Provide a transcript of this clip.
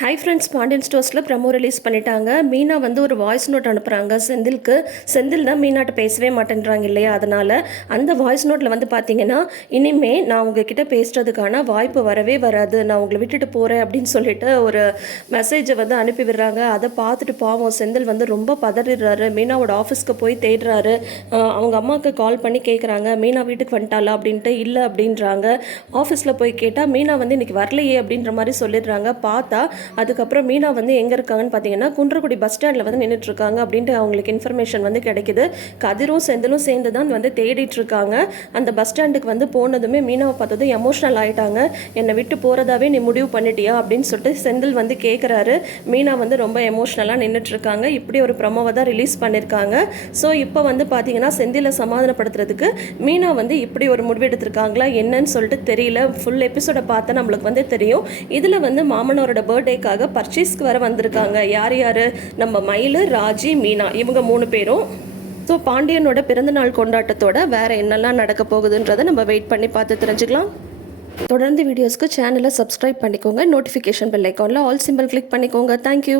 High friends Pandian ஸ்டோர்ஸில் promo release பண்ணிட்டாங்க. மீனா வந்து ஒரு வாய்ஸ் நோட் அனுப்புகிறாங்க செந்திலுக்கு. செந்தில் தான் மீனாட்ட பேசவே மாட்டேன்றாங்க இல்லையா? அதனால் அந்த வாய்ஸ் நோட்டில் வந்து பார்த்தீங்கன்னா இனிமே நான் உங்ககிட்ட பேசுகிறதுக்கான வாய்ப்பு வரவே வராது. நான் உங்களை விட்டுட்டு போகிறேன் அப்படின்னு சொல்லிட்டு ஒரு மெசேஜை வந்து அனுப்பி விடுறாங்க. அதை பார்த்துட்டு பாவம் செந்தில் வந்து ரொம்ப பதறிடுறாரு. மீனாவோட ஆஃபீஸ்க்கு போய் தேடுறாரு. அவங்க அம்மாவுக்கு கால் பண்ணி கேட்குறாங்க மீனா வீட்டுக்கு வந்துட்டாளா அப்படின்ட்டு இல்லை அப்படின்றாங்க. ஆஃபீஸில் போய் கேட்டால் மீனா வந்து இன்றைக்கி வரலையே அப்படின்ற மாதிரி சொல்லிடுறாங்க. பார்த்தா அதுக்கப்புறம் மீனா வந்து எங்கே இருக்காங்கன்னு பார்த்தீங்கன்னா குன்றக்குடி பஸ் ஸ்டாண்டில் வந்து நின்றுட்டு இருக்காங்க அப்படின்ட்டு அவங்களுக்கு இன்ஃபர்மேஷன் வந்து கிடைக்குது. கதிரும் செந்திலும் சேர்ந்து தான் வந்து தேடிட்டு இருக்காங்க அந்த பஸ் ஸ்டாண்டுக்கு வந்து போனதுமே மீனாவை பார்த்ததும் எமோஷனல் ஆகிட்டாங்க என்னை விட்டு போகிறதாவே நீ முடிவு பண்ணிட்டியா? அப்படின்னு சொல்லிட்டு செந்தில் வந்து கேட்குறாரு மீனா வந்து ரொம்ப எமோஷ்னலாக நின்றுட்டு இருக்காங்க இப்படி ஒரு ப்ரமோவை தான் ரிலீஸ் பண்ணியிருக்காங்க ஸோ இப்போ வந்து பார்த்தீங்கன்னா செந்திலை சமாதானப்படுத்துறதுக்கு மீனா வந்து இப்படி ஒரு முடிவு எடுத்திருக்காங்களா என்னன்னு சொல்லிட்டு தெரியல. ஃபுல் எபிசோடை பார்த்தா நம்மளுக்கு வந்து தெரியும். இதில் வந்து மாமனோரோட பர்த்டேக்காக பர்ச்சேஸ்க்கு வர வந்திருக்காங்க. யார் யார்? நம்ம மயில் ராஜி மீனா. இவங்க மூணு பேரும். ஸோ பாண்டியனோட பிறந்தநாள் கொண்டாட்டத்தோட வேற என்னெல்லாம் நடக்க போகுதுன்றதை நம்ம வெயிட் பண்ணி பார்த்து தெரிஞ்சுக்கலாம். தொடர்ந்து வீடியோஸ்க்கு சேனலை சப்ஸ்கிரைப் பண்ணிக்கோங்க. நோட்டிஃபிகேஷன் பெல் ஐக்கானில் ஆல் சிம்பிள் கிளிக் பண்ணிக்கோங்க. Thank you